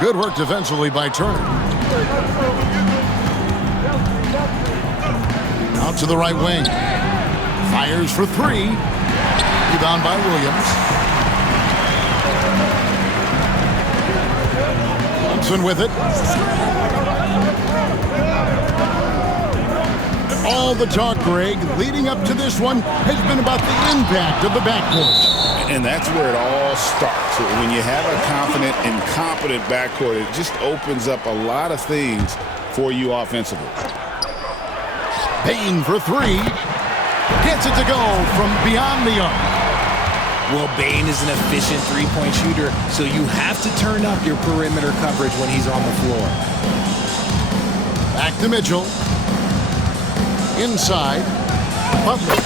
Good work defensively by Turner. Out to the right wing. Fires for three. Rebound by Williams. Thompson with it. All the talk, Greg, leading up to this one has been about the impact of the backcourt. And that's where it all starts. When you have a confident and competent backcourt, it just opens up a lot of things for you offensively. Bane for three. Gets it to go from beyond the arc. Well, Bane is an efficient three-point shooter, so you have to turn up your perimeter coverage when he's on the floor. Back to Mitchell. Inside. Butler.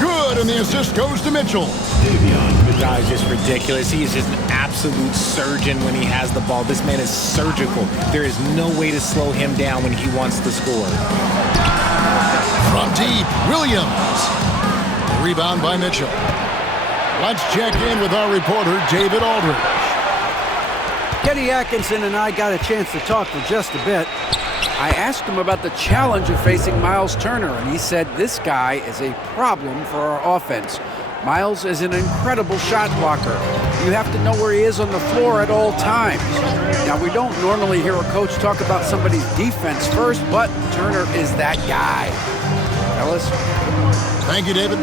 Good, and the assist goes to Mitchell. The guy is just ridiculous. He is just an absolute surgeon when he has the ball. This man is surgical. There is no way to slow him down when he wants to score. From deep, Williams. Rebound by Mitchell. Let's check in with our reporter, David Aldridge. Kenny Atkinson and I got a chance to talk for just a bit. I asked him about the challenge of facing Miles Turner, and he said this guy is a problem for our offense. Miles is an incredible shot blocker. You have to know where he is on the floor at all times. Now, we don't normally hear a coach talk about somebody's defense first, but Turner is that guy. Fellas? Thank you, David.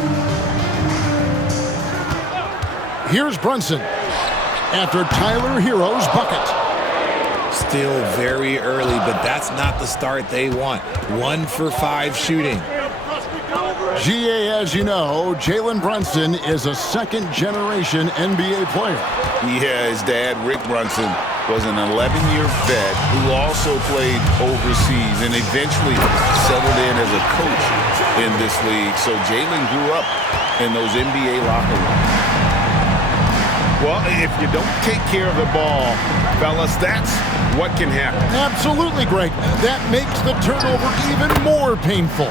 Here's Brunson after Tyler Hero's bucket. Still very early, but that's not the start they want. 1 for 5 shooting. GA, as you know, Jalen Brunson is a second-generation NBA player. Yeah, his dad, Rick Brunson, was an 11-year vet who also played overseas and eventually settled in as a coach in this league. So Jalen grew up in those NBA locker rooms. Well, if you don't take care of the ball, fellas, that's what can happen. Absolutely, Greg. That makes the turnover even more painful.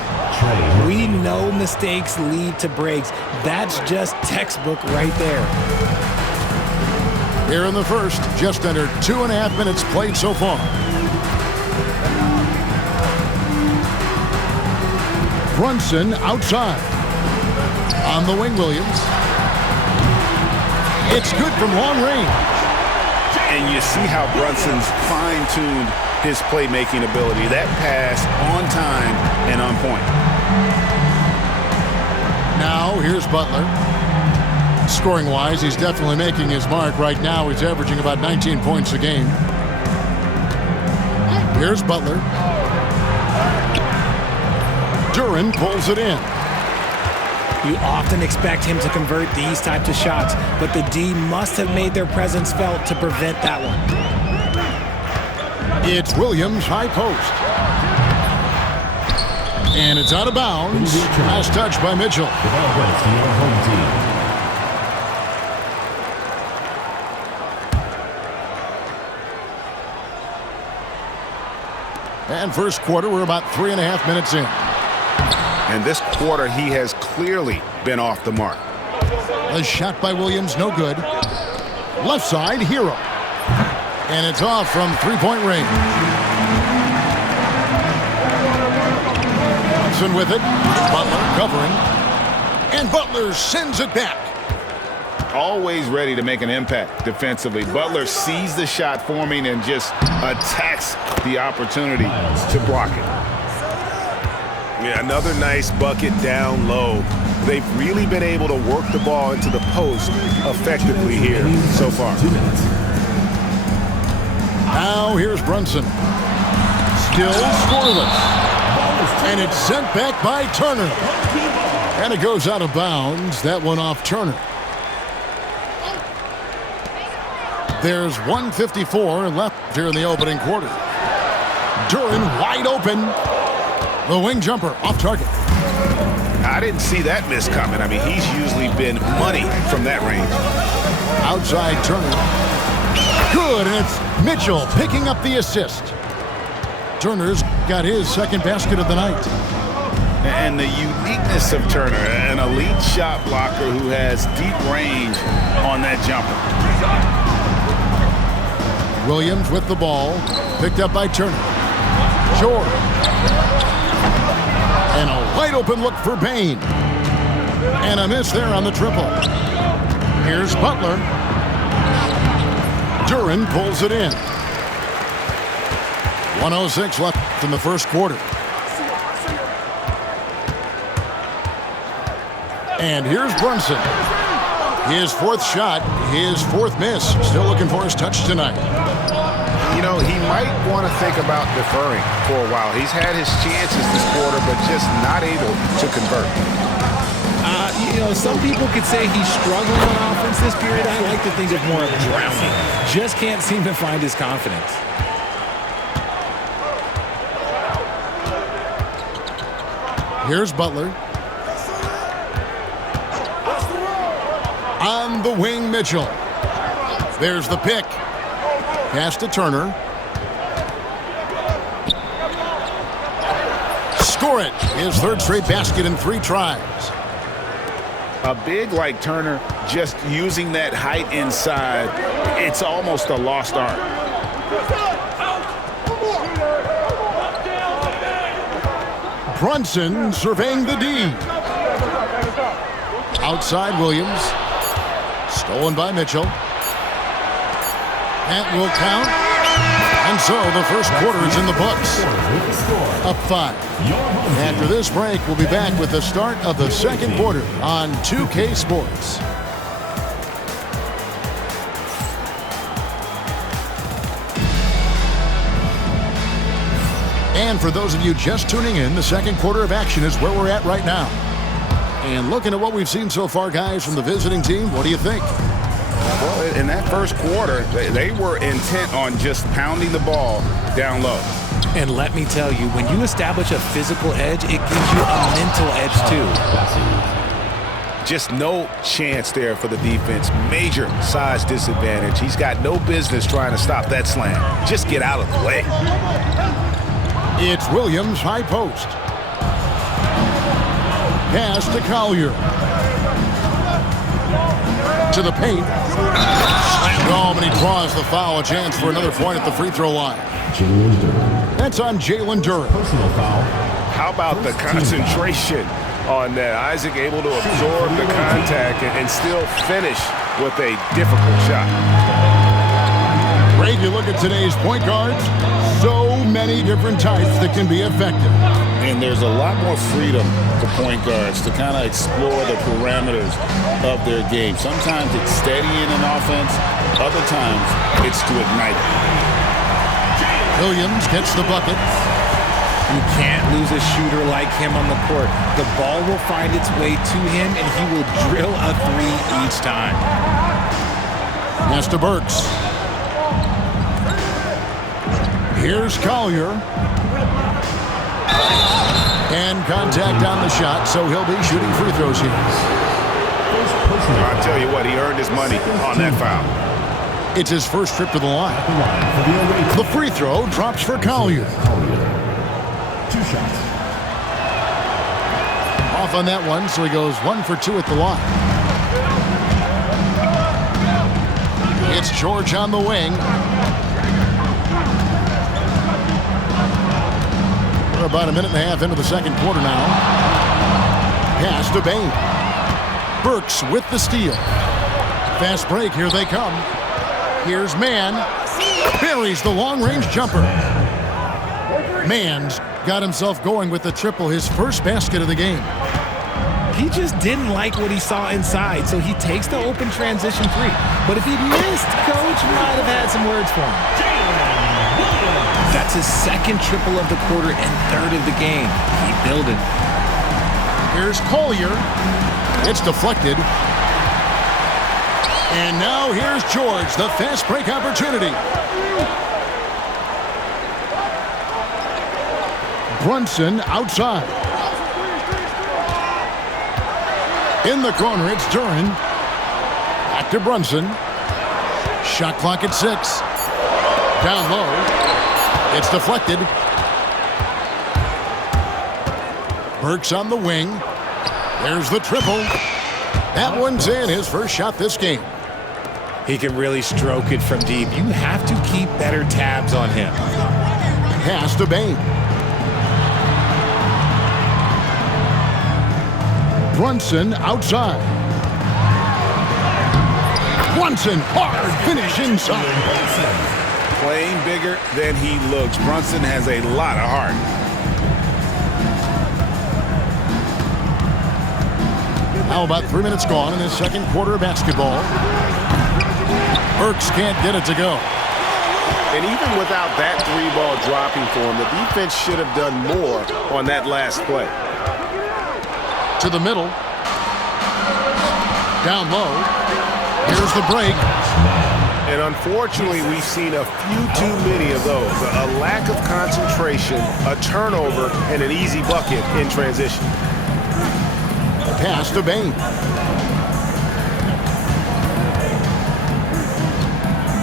We know mistakes lead to breaks. That's just textbook right there. Here in the first, just under 2.5 minutes played so far. Brunson outside. On the wing, Williams. It's good from long range. And you see how Brunson's fine-tuned his playmaking ability. That pass on time and on point. Now, here's Butler. Scoring-wise, he's definitely making his mark. Right now, he's averaging about 19 points a game. Here's Butler. Duren pulls it in. You often expect him to convert these types of shots, but the D must have made their presence felt to prevent that one. It's Williams, high post. And it's out of bounds. Last touch by Mitchell. And first quarter, we're about 3.5 minutes in. And this quarter, he has clearly been off the mark. A shot by Williams, no good. Left side, Hero. And it's off from three-point range. Thompson with it. Butler covering. And Butler sends it back. Always ready to make an impact defensively. Butler sees the shot forming and just attacks the opportunity to block it. Yeah, another nice bucket down low. They've really been able to work the ball into the post effectively here so far. Now here's Brunson. Still scoreless. And it's sent back by Turner. And it goes out of bounds. That one off Turner. There's 1:54 left here in the opening quarter. Duren wide open. The wing jumper off target. I didn't see that miss coming. I mean, he's usually been money from that range. Outside Turner. Good, and it's Mitchell picking up the assist. Turner's got his second basket of the night. And the uniqueness of Turner, an elite shot blocker who has deep range on that jumper. Williams with the ball. Picked up by Turner. George. And a wide open look for Bain. And a miss there on the triple. Here's Butler. Duren pulls it in. 1:06 left in the first quarter. And here's Brunson. His fourth shot, his fourth miss. Still looking for his touch tonight. You know, he might want to think about deferring for a while. He's had his chances this quarter, but just not able to convert. You know, some people could say he's struggling on offense this period. I like to think of more of drowning. Just can't seem to find his confidence. Here's Butler. On the wing, Mitchell. There's the pick. Pass to Turner. Score it. His third straight basket in 3 tries. A big like Turner, just using that height inside, it's almost a lost art. Brunson surveying the D. Outside Williams. Stolen by Mitchell. That will count. And so the first quarter is in the books. Up 5. After this break, we'll be back with the start of the second quarter on 2K Sports. And for those of you just tuning in, the second quarter of action is where we're at right now. And looking at what we've seen so far, guys, from the visiting team, what do you think? Well, in that first quarter, they were intent on just pounding the ball down low. And let me tell you, when you establish a physical edge, it gives you a mental edge too. Just no chance there for the defense. Major size disadvantage. He's got no business trying to stop that slam. Just get out of the way. It's Williams, high post. Pass to Collier. To the paint. Slammed home, and he draws the foul. A chance for another point at the free throw line. That's on Jalen Duren. Personal foul. How about the concentration on that? Isaac able to absorb the contact and still finish with a difficult shot. Ray, you look at today's point guards, so many different types that can be effective. And there's a lot more freedom for point guards to kind of explore the parameters of their game. Sometimes it's steadying an offense. Other times it's to ignite it. Williams gets the bucket. You can't lose a shooter like him on the court. The ball will find its way to him, and he will drill a 3 each time. Pass to Burks. Here's Collier. And contact on the shot, so he'll be shooting free throws here. I'll tell you what, he earned his money on that foul. It's his first trip to the line. The free throw drops for Collier. 2 shots. Off on that one, so he goes 1 for 2 at the line. It's George on the wing. We're about a minute and a half into the second quarter now. Pass to Bain. Burks with the steal. Fast break, here they come. Here's Mann. Buries the long-range jumper. Mann's got himself going with the triple, his first basket of the game. He just didn't like what he saw inside, so he takes the open transition 3. But if he missed, Coach might have had some words for him. That's his second triple of the quarter and third of the game. Keep building. Here's Collier. It's deflected. And now here's George, the fast break opportunity. Brunson outside. In the corner, it's Duren. Back to Brunson. Shot clock at 6. Down low. It's deflected. Burks on the wing. There's the triple. That one's in, his first shot this game. He can really stroke it from deep. You have to keep better tabs on him. Pass to Bain. Brunson outside. Brunson, hard finish inside. Playing bigger than he looks. Brunson has a lot of heart. Now about 3 minutes gone in this second quarter of basketball. Burks can't get it to go. And even without that three-ball dropping for him, the defense should have done more on that last play. To the middle. Down low. Here's the break. And unfortunately, we've seen a few too many of those. A lack of concentration, a turnover, and an easy bucket in transition. Pass to Bain.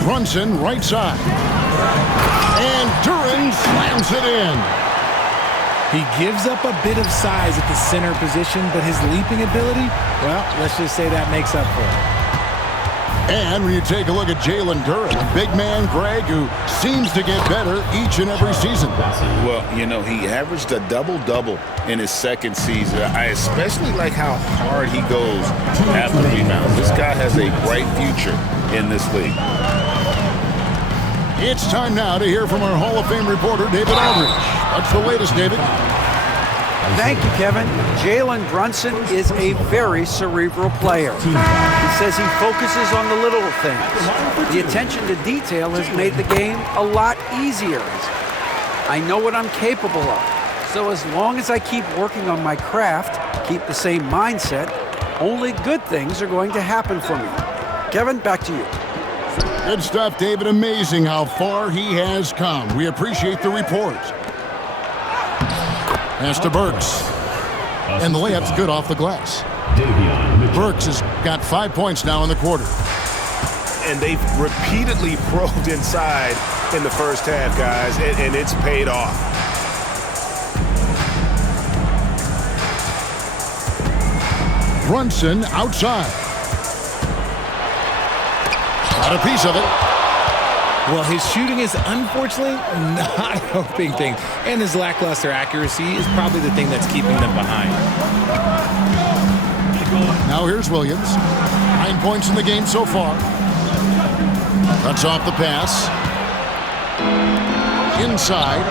Brunson right side. And Duren slams it in. He gives up a bit of size at the center position, but his leaping ability, well, let's just say that makes up for it. And when you take a look at Jalen Duren, a big man, Greg, who seems to get better each and every season. Well, you know, he averaged a double-double in his second season. I especially like how hard he goes after rebounds. This guy has a bright future in this league. It's time now to hear from our Hall of Fame reporter, David Aldridge. What's the latest, David? Thank you, Kevin. Jalen Brunson is a very cerebral player. He says he focuses on the little things. The attention to detail has made the game a lot easier. I know what I'm capable of. So as long as I keep working on my craft, keep the same mindset, only good things are going to happen for me. Kevin, back to you. Good stuff, David. Amazing how far he has come. We appreciate the report. Pass to Burks. And the layup's good off the glass. Burks has got 5 points now in the quarter. And they've repeatedly probed inside in the first half, guys, and it's paid off. Brunson outside. Got a piece of it. Well, his shooting is unfortunately not helping things, and his lackluster accuracy is probably the thing that's keeping them behind. Now here's Williams. 9 points in the game so far. Cuts off the pass. Inside.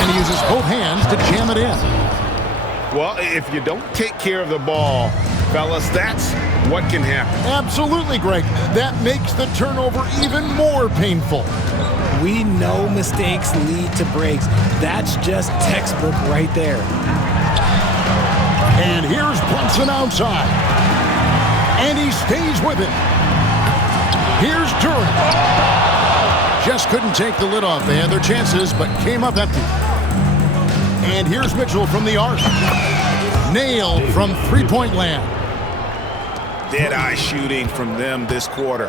And he uses both hands to jam it in. Well, if you don't take care of the ball, fellas, that's what can happen. Absolutely, Greg. That makes the turnover even more painful. We know mistakes lead to breaks. That's just textbook right there. And here's Brunson outside. And he stays with it. Here's Duren. Just couldn't take the lid off. They had their chances, but came up empty. And here's Mitchell from the arc. Nailed from three-point land. Dead-eye shooting from them this quarter.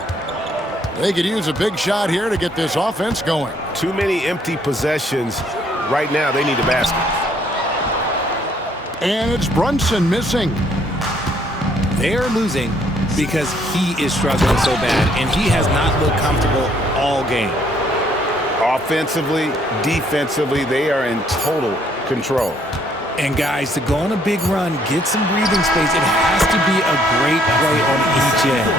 They could use a big shot here to get this offense going. Too many empty possessions. Right now, they need a basket. And it's Brunson missing. They're losing because he is struggling so bad, and he has not looked comfortable all game. Offensively, defensively, they are in total control. And guys, to go on a big run, get some breathing space, it has to be a great play on each end.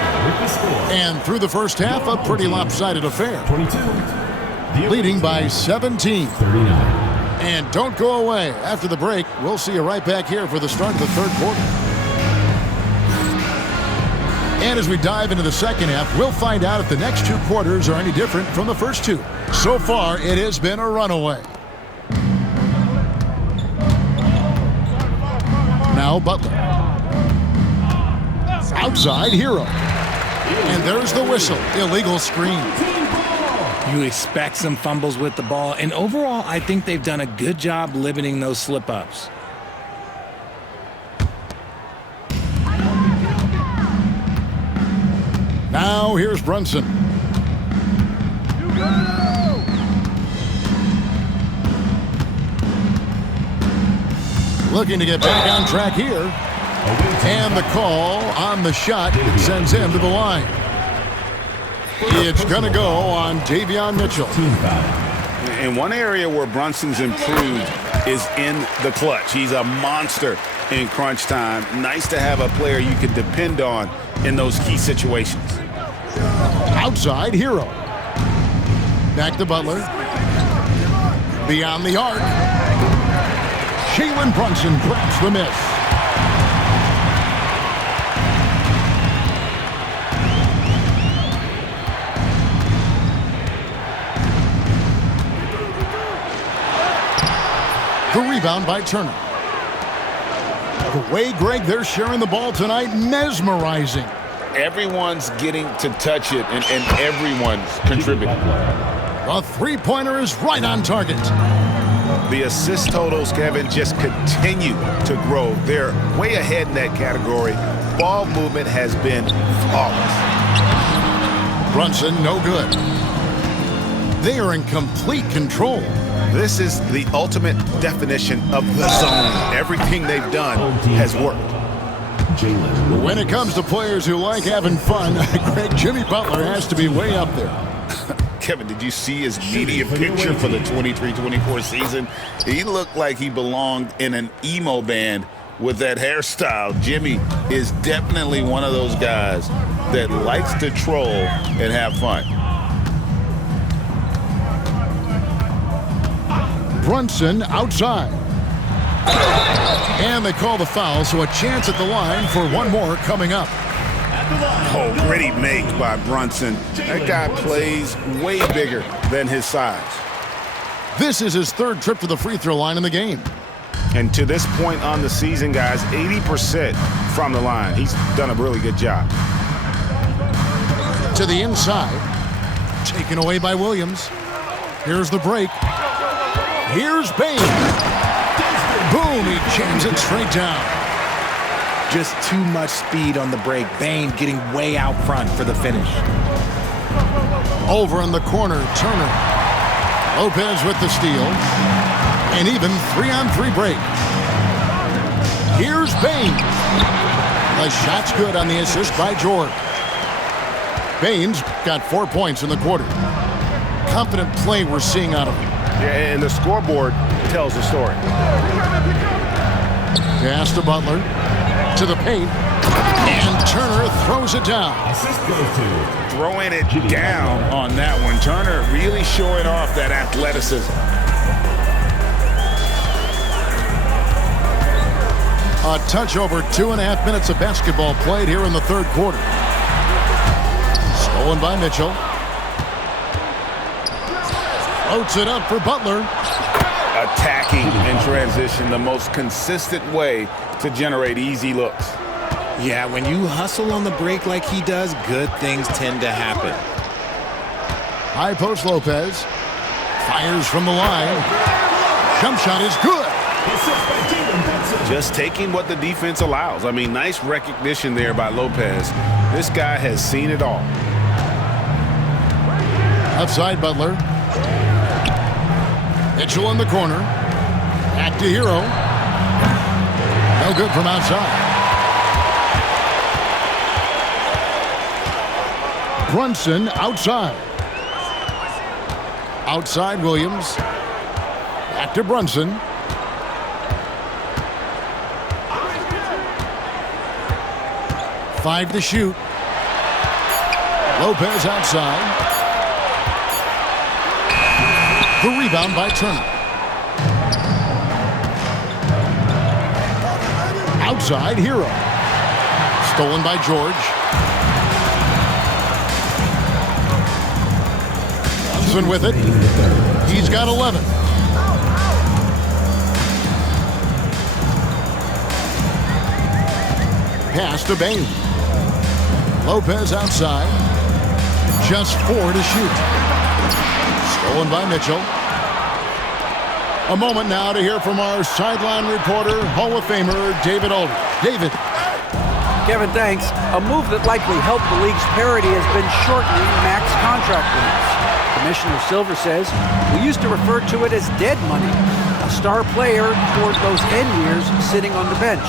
And through the first half, a pretty lopsided affair. 22. Leading by 17. 39. And don't go away. After the break, we'll see you right back here for the start of the third quarter. And as we dive into the second half, we'll find out if the next two quarters are any different from the first two. So far, it has been a runaway. Now Butler. Outside, Hero. And there's the whistle. Illegal screen. You expect some fumbles with the ball, and overall, I think they've done a good job limiting those slip-ups. Now here's Brunson. Looking to get back on track here. And the call on the shot sends him to the line. It's going to go on Davion Mitchell. Team foul. And one area where Brunson's improved is in the clutch. He's a monster in crunch time. Nice to have a player you can depend on in those key situations. Outside Hero. Back to Butler. Beyond the arc. Jalen Brunson grabs the miss. The rebound by Turner. The way, Greg, they're sharing the ball tonight, mesmerizing. Everyone's getting to touch it, and everyone's contributing. The three-pointer is right on target. The assist totals, Kevin, just continue to grow. They're way ahead in that category. Ball movement has been flawless. Brunson, no good. They are in complete control. This is the ultimate definition of the zone. Everything they've done has worked. Jalen. When it comes to players who like having fun, Greg, Jimmy Butler has to be way up there. Kevin, did you see his media picture for the 23-24 season? He looked like he belonged in an emo band with that hairstyle. Jimmy is definitely one of those guys that likes to troll and have fun. Brunson outside. And they call the foul, so a chance at the line for one more coming up. Oh, gritty make by Brunson. That guy plays way bigger than his size. This is his third trip to the free throw line in the game. And to this point on the season, guys, 80% from the line. He's done a really good job. To the inside. Taken away by Williams. Here's the break. Here's Bain. Boom, he jams it straight down. Just too much speed on the break. Bain getting way out front for the finish. Over in the corner, Turner. Lopez with the steal. And even 3-on-3 break. Here's Bain. The shot's good on the assist by George. Bain's got 4 points in the quarter. Confident play we're seeing out of him. Yeah, and the scoreboard tells the story. Pass to Butler. To the paint. And Turner throws it down. Throwing it down on that one. Turner really showing off that athleticism. A touch over 2.5 minutes of basketball played here in the third quarter. Stolen by Mitchell. Floats it up for Butler. Attacking in transition, the most consistent way to generate easy looks. Yeah, when you hustle on the break like he does, good things tend to happen. High post Lopez. Fires from the line. Jump shot is good. Just taking what the defense allows. I mean, nice recognition there by Lopez. This guy has seen it all. Outside Butler. Mitchell in the corner. Back to Hero. No good from outside. Brunson outside. Outside Williams. Back to Brunson. Five to shoot. Lopez outside. The rebound by Turner. Outside Hero. Stolen by George. Brunson with it. He's got 11. Pass to Bain. Lopez outside. Just 4 to shoot. Stolen by Mitchell. A moment now to hear from our sideline reporter, Hall of Famer David Aldridge. David. Kevin, thanks. A move that likely helped the league's parity has been shortening max contract limits. Commissioner Silver says we used to refer to it as dead money, a star player toward those end years sitting on the bench.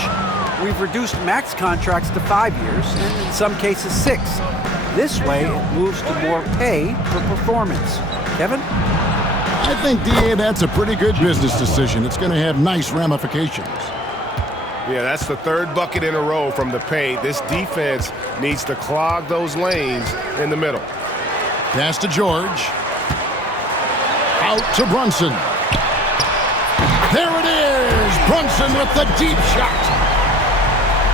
We've reduced max contracts to 5 years, and in some cases 6. This way, it moves to more pay for performance. Kevin? I think, D.A., that's a pretty good business decision. It's going to have nice ramifications. Yeah, that's the third bucket in a row from the paint. This defense needs to clog those lanes in the middle. Pass to George. Out to Brunson. There it is! Brunson with the deep shot.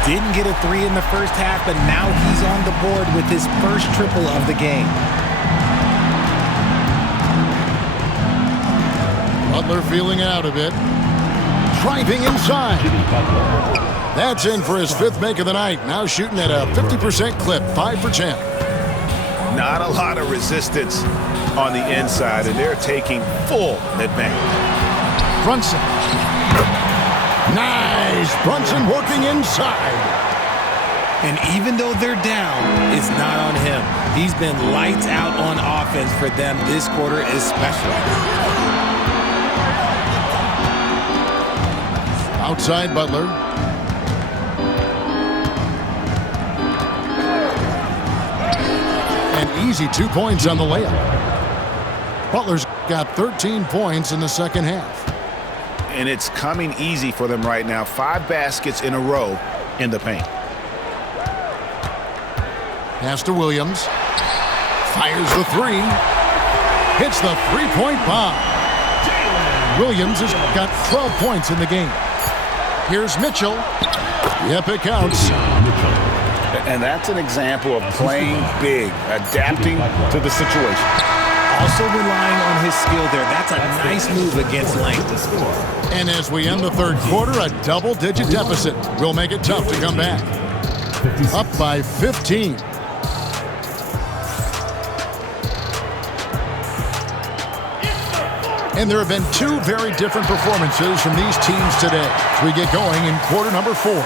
Didn't get a three in the first half, but now he's on the board with his first triple of the game. Butler feeling it out a bit. Driving inside. That's in for his 5th make of the night. Now shooting at a 50% clip, 5 for 10. Not a lot of resistance on the inside, and they're taking full advantage. Brunson. Nice. Brunson working inside. And even though they're down, it's not on him. He's been lights out on offense for them this quarter especially. Outside Butler. An easy 2 points on the layup. Butler's got 13 points in the second half. And it's coming easy for them right now. 5 baskets in a row in the paint. Pass to Williams. Fires the 3. Hits the 3-point bomb. Williams has got 12 points in the game. Here's Mitchell. Yep, it counts. And that's an example of playing big, adapting to the situation. Also relying on his skill there. That's a nice move against length. And as we end the third quarter, a double-digit deficit will make it tough to come back. Up by 15. And there have been 2 very different performances from these teams today as we get going in quarter number 4.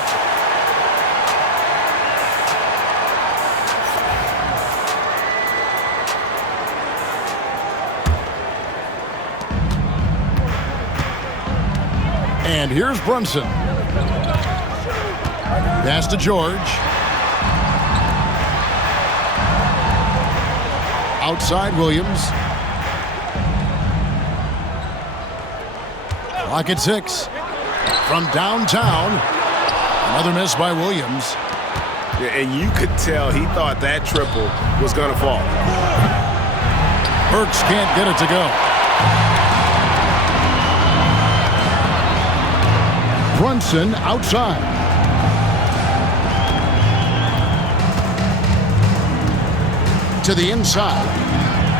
And here's Brunson. Pass to George. Outside Williams. Clock at 6. From downtown. Another miss by Williams. Yeah, and you could tell he thought that triple was going to fall. Burks can't get it to go. Brunson outside. To the inside.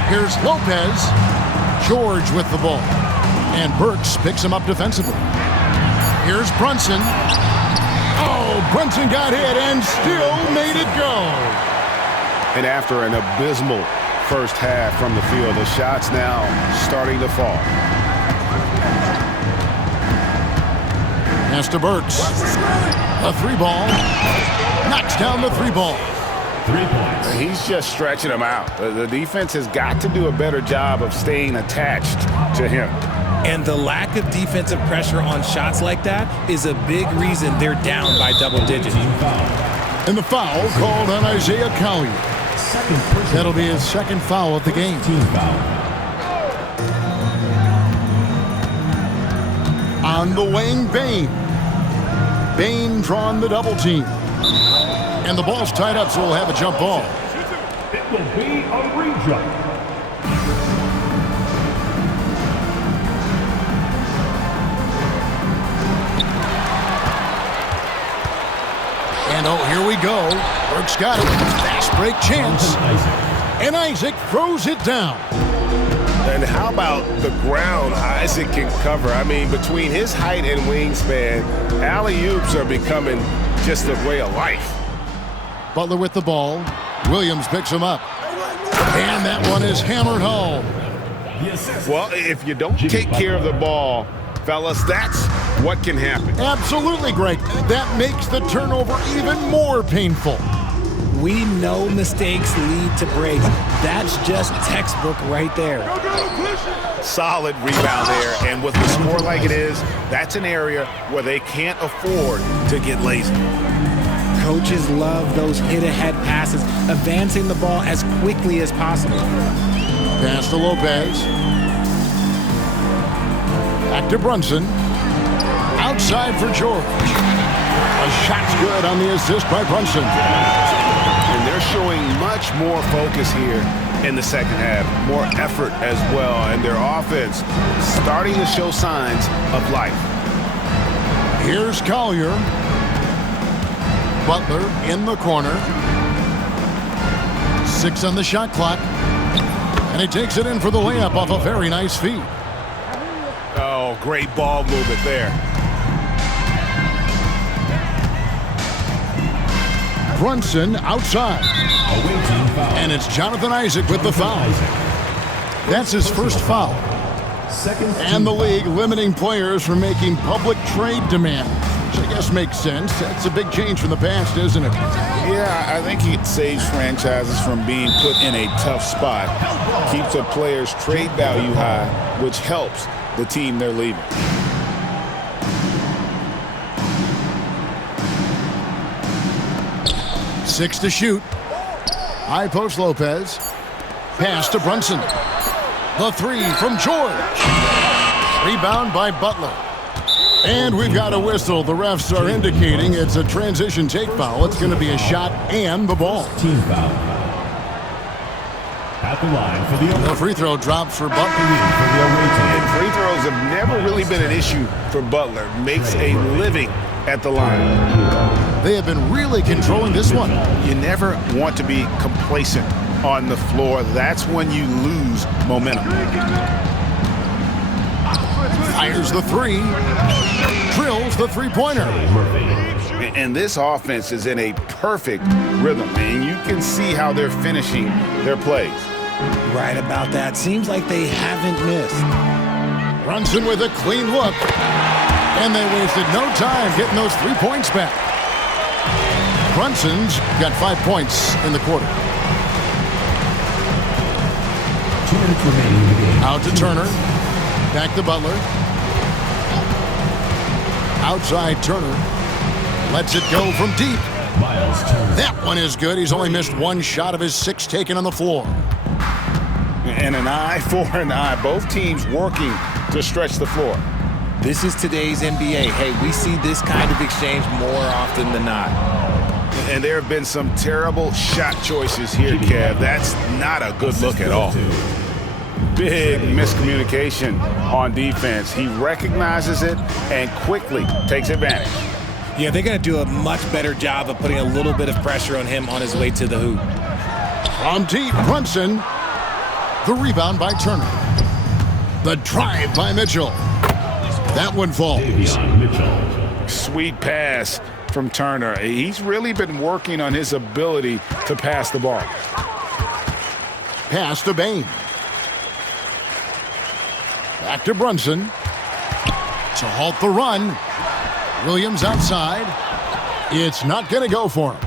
Here's Lopez. George with the ball. And Burks picks him up defensively. Here's Brunson. Oh, Brunson got hit and still made it go. And after an abysmal first half from the field, the shots now starting to fall. Pass to Burks. A 3-ball. Knocks down the 3-ball. 3 points. He's just stretching them out. The defense has got to do a better job of staying attached to him. And the lack of defensive pressure on shots like that is a big reason they're down by double digits. And the foul called on Isaiah Collier. That'll be his 2nd foul of the game. Team foul. On the wing, Bane. Bane drawn the double team. And the ball's tied up, so we'll have a jump ball. It will be a re-jump. And oh, here we go. Burks got it. Fast break chance. And Isaac throws it down. And how about the ground Isaac can cover? I mean, between his height and wingspan, alley-oops are becoming just a way of life. Butler with the ball. Williams picks him up. And that one is hammered home. Well, if you don't take care of the ball, fellas, that's what can happen. Absolutely, Greg. That makes the turnover even more painful. We know mistakes lead to breaks. That's just textbook right there. Solid rebound there. And with the score like it is, that's an area where they can't afford to get lazy. Coaches love those hit-ahead passes, advancing the ball as quickly as possible. Pass to Lopez. Back to Brunson. Outside for George. A shot's good on the assist by Brunson. And they're showing much more focus here in the second half. More effort as well. And their offense starting to show signs of life. Here's Collier. Butler in the corner. 6 on the shot clock. And he takes it in for the layup off a very nice feed. Oh, great ball movement there. Brunson outside. And it's Jonathan Isaac with the foul. That's his first foul. And the league limiting players from making public trade demands, which I guess makes sense. That's a big change from the past, isn't it? Yeah, I think it saves franchises from being put in a tough spot. Keeps a player's trade value high, which helps the team they're leaving. Six to shoot. High post Lopez. Pass to Brunson. The three from George. Rebound by Butler. And we've got a whistle. The refs are indicating it's a transition take foul. It's going to be a shot and the ball. Team foul. At the line for the The free throw drops for Butler. And free throws have never really been an issue for Butler. Makes a living at the line. They have been really controlling this one. You never want to be complacent on the floor. That's when you lose momentum. Fires the three. Drills the three-pointer. And this offense is in a perfect rhythm, and you can see how they're finishing their plays. Right about that. Seems like they haven't missed. Brunson with a clean look. And they wasted no time getting those 3 points back. Brunson's got 5 points in the quarter. 2 minutes remaining in the game. Out to Turner. Back to Butler. Outside Turner. Lets it go from deep. Miles Turner. That one is good. He's only missed 1 shot of his 6 taken on the floor. And an eye for an eye. Both teams working to stretch the floor. This is today's NBA. Hey, we see this kind of exchange more often than not. And there have been some terrible shot choices here, Kev. That's not a good look at all. Big miscommunication on defense. He recognizes it and quickly takes advantage. Yeah, they're going to do a much better job of putting a little bit of pressure on him on his way to the hoop. From deep, Brunson. The rebound by Turner. The drive by Mitchell. That one falls. Davion Mitchell. Sweet pass from Turner. He's really been working on his ability to pass the ball. Pass to Bane. Back to Brunson. To halt the run. Williams outside. It's not going to go for him.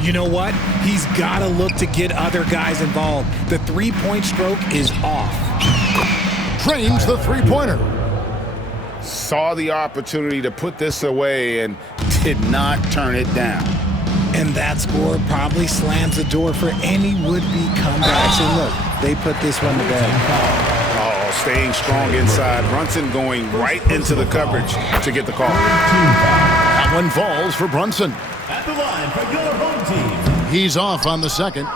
You know what? He's got to look to get other guys involved. The three-point stroke is off. Drains the three-pointer. Saw the opportunity to put this away and did not turn it down. And that score probably slams the door for any would-be comebacks. And look, they put this one to bed. Oh, staying strong inside. Brunson going right into the coverage to get the call. That one falls for Brunson. At the line for your home team. He's off on the second.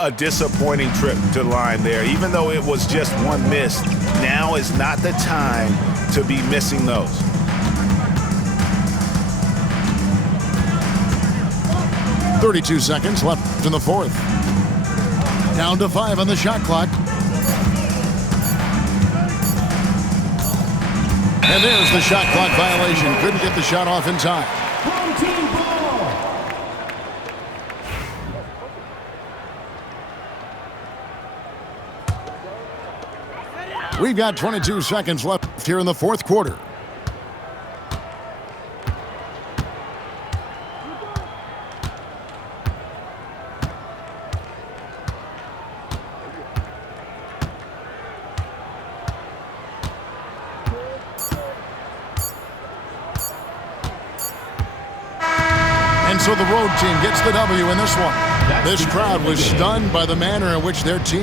A disappointing trip to the line there. Even though it was just one miss, now is not the time to be missing those. .32 seconds left in the fourth. Down to 5 on the shot clock. And there's the shot clock violation. Couldn't get the shot off in time. Home team ball. We've got 22 seconds left here in the fourth quarter. So the road team gets the W in this one. This crowd was stunned by the manner in which their team